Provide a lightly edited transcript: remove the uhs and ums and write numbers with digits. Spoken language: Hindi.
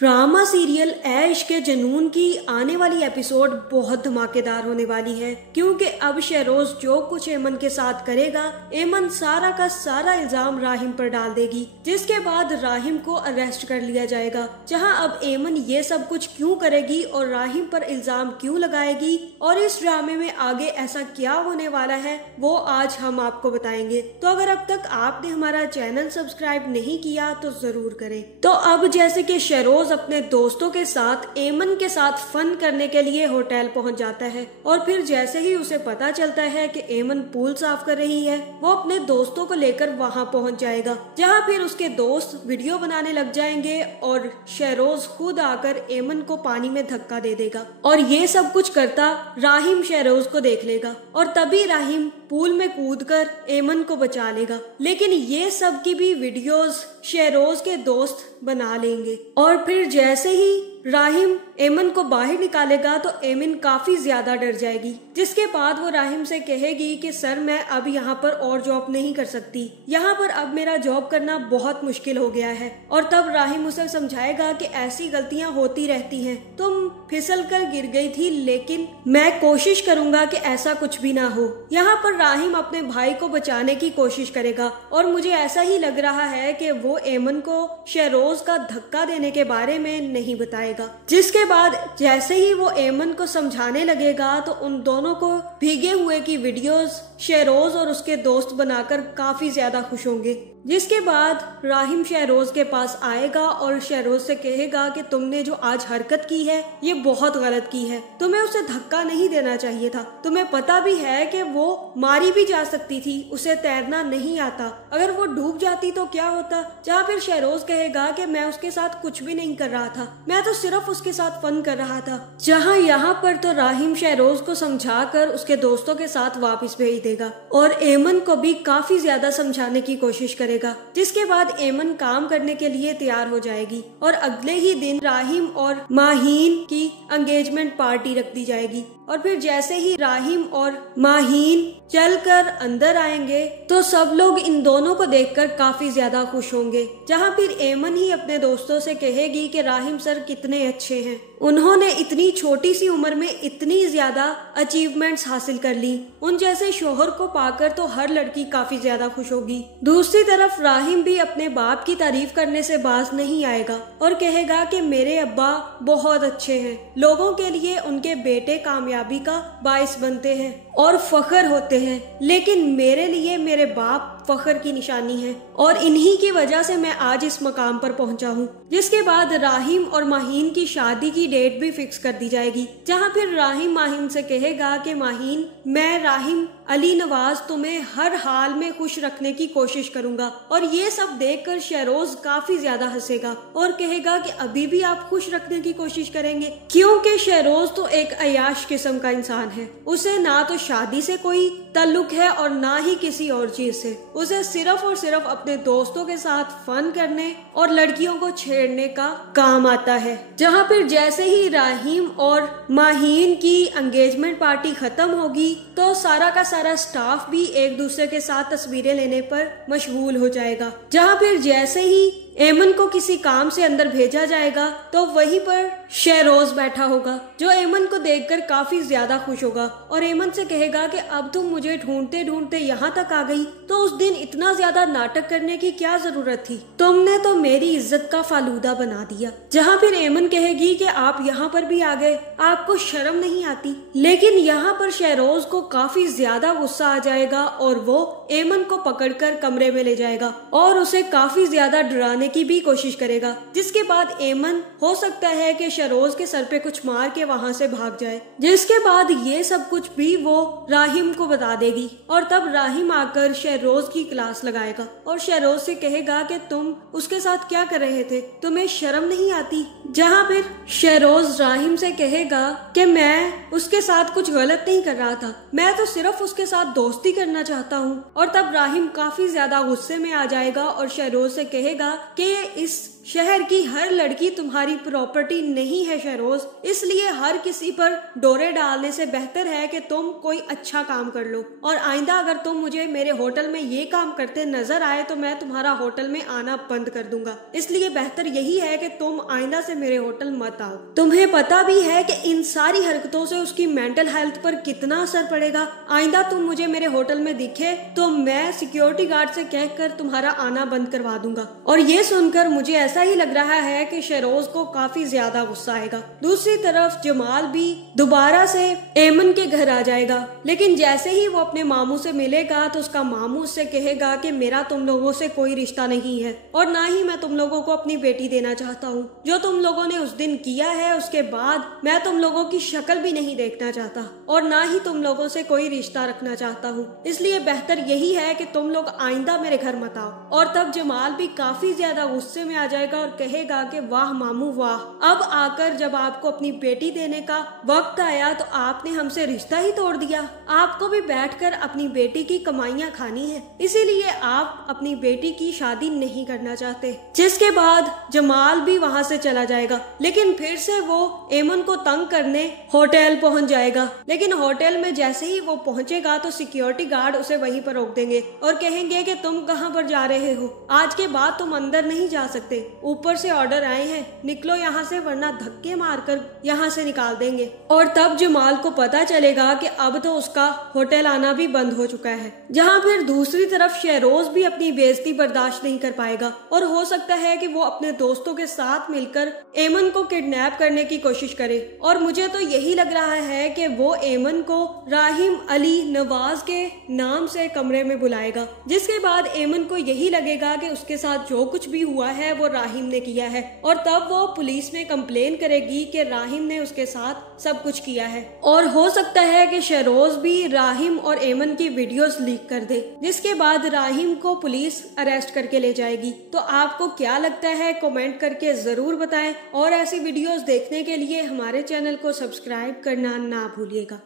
ड्रामा सीरियल ऐश के जुनून की आने वाली एपिसोड बहुत धमाकेदार होने वाली है, क्योंकि अब शहरोज जो कुछ एमन के साथ करेगा, एमन सारा का सारा इल्जाम राहिम पर डाल देगी, जिसके बाद राहिम को अरेस्ट कर लिया जाएगा। जहां अब एमन ये सब कुछ क्यों करेगी और राहिम पर इल्जाम क्यों लगाएगी और इस ड्रामे में आगे ऐसा क्या होने वाला है, वो आज हम आपको बताएंगे। तो अगर अब तक आपने हमारा चैनल सब्सक्राइब नहीं किया तो जरूर करें। तो अब जैसे कि शहरोज अपने दोस्तों के साथ एमन के साथ फन करने के लिए होटल पहुंच जाता है और फिर जैसे ही उसे पता चलता है कि एमन पूल साफ कर रही है, वो अपने दोस्तों को लेकर वहां पहुंच जाएगा, जहां फिर उसके दोस्त वीडियो बनाने लग जाएंगे और शहरोज खुद आकर एमन को पानी में धक्का दे देगा और ये सब कुछ करता राहिम शहरोज को देख लेगा और तभी राहिम पूल में कूदकर एमन को बचा लेगा। लेकिन ये सब की भी वीडियोस शहरोज के दोस्त बना लेंगे और फिर जैसे ही राहिम एमन को बाहर निकालेगा तो एमन काफी ज्यादा डर जाएगी, जिसके बाद वो राहिम से कहेगी कि सर मैं अब यहाँ पर और जॉब नहीं कर सकती, यहाँ पर अब मेरा जॉब करना बहुत मुश्किल हो गया है। और तब राहिम उसे समझाएगा कि ऐसी गलतियाँ होती रहती हैं, तुम फिसल कर गिर गई थी, लेकिन मैं कोशिश करूंगा कि ऐसा कुछ भी ना हो। यहाँ पर राहिम अपने भाई को बचाने की कोशिश करेगा और मुझे ऐसा ही लग रहा है कि वो एमन को शहरोज का धक्का देने के बारे में नहीं बताएगा। जिसके बाद जैसे ही वो एमन को समझाने लगेगा तो उन दोनों को भीगे हुए की वीडियोस शहरोज और उसके दोस्त बनाकर काफी ज्यादा खुश होंगे। जिसके बाद राहिम शहरोज के पास आएगा और शहरोज से कहेगा कि तुमने जो आज हरकत की है ये बहुत गलत की है, तुम्हें उसे धक्का नहीं देना चाहिए था, तुम्हें पता भी है कि वो मारी भी जा सकती थी, उसे तैरना नहीं आता, अगर वो डूब जाती तो क्या होता। जहाँ फिर शहरोज कहेगा कि मैं उसके साथ कुछ भी नहीं कर रहा था, मैं तो सिर्फ उसके साथ फन कर रहा था। जहाँ यहाँ पर तो राहिम शहरोज को समझाकर उसके दोस्तों के साथ वापस भेज देगा और एमन को भी काफी ज्यादा समझाने की कोशिश करेगा, जिसके बाद एमन काम करने के लिए तैयार हो जाएगी और अगले ही दिन राहिम और माहीन की एंगेजमेंट पार्टी रख दी जाएगी। और फिर जैसे ही राहिम और माहीन चलकर अंदर आएंगे तो सब लोग इन दोनों को देखकर काफी ज्यादा खुश होंगे, जहां फिर एमन ही अपने दोस्तों से कहेगी कि राहिम सर कितने अच्छे हैं, उन्होंने इतनी छोटी सी उम्र में इतनी ज्यादा अचीवमेंट्स हासिल कर ली, उन जैसे शोहर को पाकर तो हर लड़की काफी ज्यादा खुश होगी। दूसरी तरफ राहिम भी अपने बाप की तारीफ करने से बाज नहीं आएगा और कहेगा कि मेरे अब्बा बहुत अच्छे हैं, लोगों के लिए उनके बेटे कामयाबी का बाइस बनते हैं और फख्र होते हैं, लेकिन मेरे लिए मेरे बाप फख्र की निशानी है और इन्हीं की वजह से मैं आज इस मकाम पर पहुंचा हूँ। जिसके बाद राहिम और माहीन की शादी की डेट भी फिक्स कर दी जाएगी, जहाँ फिर राहिम माहीन से कहेगा कि माहीन मैं राहिम अली नवाज तुम्हें हर हाल में खुश रखने की कोशिश करूंगा। और ये सब देखकर शहरोज काफी ज्यादा हंसेगा और कहेगा कि अभी भी आप खुश रखने की कोशिश करेंगे, क्योंकि शहरोज तो एक अयाश किस्म का इंसान है, उसे ना तो शादी से कोई ताल्लुक है और ना ही किसी और चीज से, उसे सिर्फ और सिर्फ अपने दोस्तों के साथ फन करने और लड़कियों को छेड़ने का काम आता है। जहाँ फिर जैसे ही राहिम और माहीन की एंगेजमेंट पार्टी खत्म होगी तो सारा का सारा स्टाफ भी एक दूसरे के साथ तस्वीरें लेने पर मशगूल हो जाएगा। जहाँ फिर जैसे ही एमन को किसी काम से अंदर भेजा जाएगा तो वहीं पर शहरोज बैठा होगा, जो एमन को देखकर काफी ज्यादा खुश होगा और एमन से कहेगा कि अब तुम मुझे ढूंढते ढूंढते यहाँ तक आ गई, तो उस दिन इतना ज्यादा नाटक करने की क्या जरूरत थी, तुमने तो मेरी इज्जत का फालूदा बना दिया। जहाँ फिर एमन कहेगी कि आप यहाँ पर भी आ गए, आपको शर्म नहीं आती। लेकिन यहाँ पर शहरोज को काफी ज्यादा गुस्सा आ जाएगा और वो एमन को पकड़कर कमरे में ले जाएगा और उसे काफी ज्यादा डराने की भी कोशिश करेगा, जिसके बाद एमन हो सकता है कि शहरोज के सर पे कुछ मार के वहाँ से भाग जाए। जिसके बाद ये सब कुछ भी वो राहिम को बता देगी और तब राहिम आकर शहरोज की क्लास लगाएगा और शहरोज से कहेगा कि तुम उसके साथ क्या कर रहे थे, तुम्हें शर्म नहीं आती। जहाँ फिर शहरोज राहिम से कहेगा कि मैं उसके साथ कुछ गलत नहीं कर रहा था, मैं तो सिर्फ उसके साथ दोस्ती करना चाहता हूँ और तब राहिम काफी ज्यादा गुस्से में आ जाएगा और शहरोज से कहेगा कि इस शहर की हर लड़की तुम्हारी प्रॉपर्टी नहीं है शहरोज, इसलिए हर किसी पर डोरे डालने से बेहतर है कि तुम कोई अच्छा काम कर लो, और आइंदा अगर तुम मुझे मेरे होटल में ये काम करते नजर आए तो मैं तुम्हारा होटल में आना बंद कर दूंगा, इसलिए बेहतर यही है कि तुम आइंदा से मेरे होटल मत आओ। तुम्हें पता भी है कि इन सारी हरकतों से उसकी मेंटल हेल्थ पर कितना असर पड़ेगा। आइंदा तुम मुझे मेरे होटल में दिखे तो मैं सिक्योरिटी गार्ड से कहकर तुम्हारा आना बंद करवा दूंगा। और ये सुनकर मुझे ऐसा ही लग रहा है कि शहरोज को काफी ज्यादा गुस्सा आएगा। दूसरी तरफ जमाल भी दोबारा से एमन के घर आ जाएगा, लेकिन जैसे ही वो अपने मामू से मिलेगा तो उसका मामू उससे कहेगा कि मेरा तुम लोगों से कोई रिश्ता नहीं है और ना ही मैं तुम लोगों को अपनी बेटी देना चाहता हूँ। जो तुम लोगों ने उस दिन किया है उसके बाद मैं तुम लोगों की शक्ल भी नहीं देखना चाहता और ना ही तुम लोगों से कोई रिश्ता रखना चाहता हूँ, इसलिए बेहतर यही है कि तुम लोग आइंदा मेरे घर मत आओ। और तब जमाल भी काफी ज्यादा गुस्से में आ जाएगा और कहेगा कि वाह मामू वाह, अब आकर जब आपको अपनी बेटी देने का वक्त आया तो आपने हमसे रिश्ता ही तोड़ दिया। आपको भी बैठकर अपनी बेटी की कमाइयां खानी है, इसीलिए आप अपनी बेटी की शादी नहीं करना चाहते। जिसके बाद जमाल भी वहाँ से चला जाएगा, लेकिन फिर से वो एमन को तंग करने होटल पहुँच जाएगा। लेकिन होटल में जैसे ही वो पहुँचेगा तो सिक्योरिटी गार्ड उसे वहीं पर रोक देंगे और कहेंगे कि तुम कहाँ पर जा रहे हो, आज के बाद तुम अंदर नहीं जा सकते, ऊपर से ऑर्डर आए हैं, निकलो यहाँ से वरना धक्के मारकर यहाँ से निकाल देंगे। और तब जमाल को पता चलेगा कि अब तो उसका होटल आना भी बंद हो चुका है। जहाँ फिर दूसरी तरफ शहरोज भी अपनी बेइज्जती बर्दाश्त नहीं कर पाएगा और हो सकता है कि वो अपने दोस्तों के साथ मिलकर एमन को किडनैप करने की कोशिश करे। और मुझे तो यही लग रहा है कि वो एमन को राहिम अली नवाज के नाम से कमरे में बुलाएगा, जिसके बाद एमन को यही लगेगा कि उसके साथ जो कुछ भी हुआ है वो राहिम ने किया है और तब वो पुलिस में कंप्लेन करेगी कि राहिम ने उसके साथ सब कुछ किया है। और हो सकता है कि शहरोज भी राहिम और एमन की वीडियोस लीक कर दे, जिसके बाद राहिम को पुलिस अरेस्ट करके ले जाएगी। तो आपको क्या लगता है कमेंट करके जरूर बताएं और ऐसी वीडियोस देखने के लिए हमारे चैनल को सब्सक्राइब करना ना भूलिएगा।